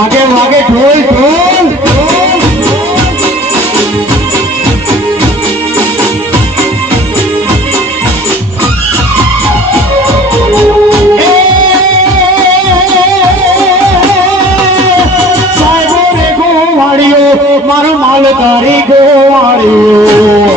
વાગે વાગે ઢોલ ઢોલ મારો માલધારી ગોવાળિયો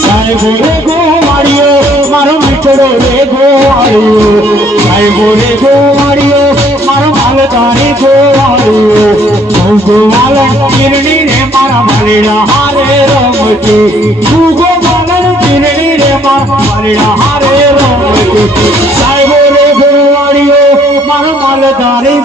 સાહેબો રે ગોવાળિયો મારો મીઠડો રે ગોવાળિયો સાહેબો રે ગોવાળિયો મારો માલધારી ગોવાળિયો ગોવાળન કિરણી રે મારા માલીડા હારે રમતી ગોવાળન કિરણી રે મારા માલીડા હારે રમતી સાહેબો રે ગોવાળિયો મારો માલધારી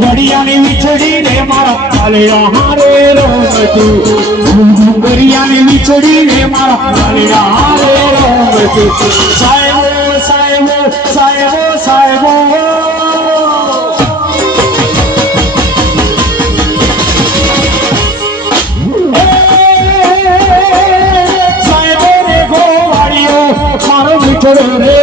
ગડિયાની વિછડી રે મારા પાલેડા હારે રમતી ગડિયાની વિછડી રે મારા પાલેડા હારે રમતી સાહેબો સાહેબો સાહેબો સાહેબો સાહેબો રે ગોવાળિયો મારો મીઠડો રે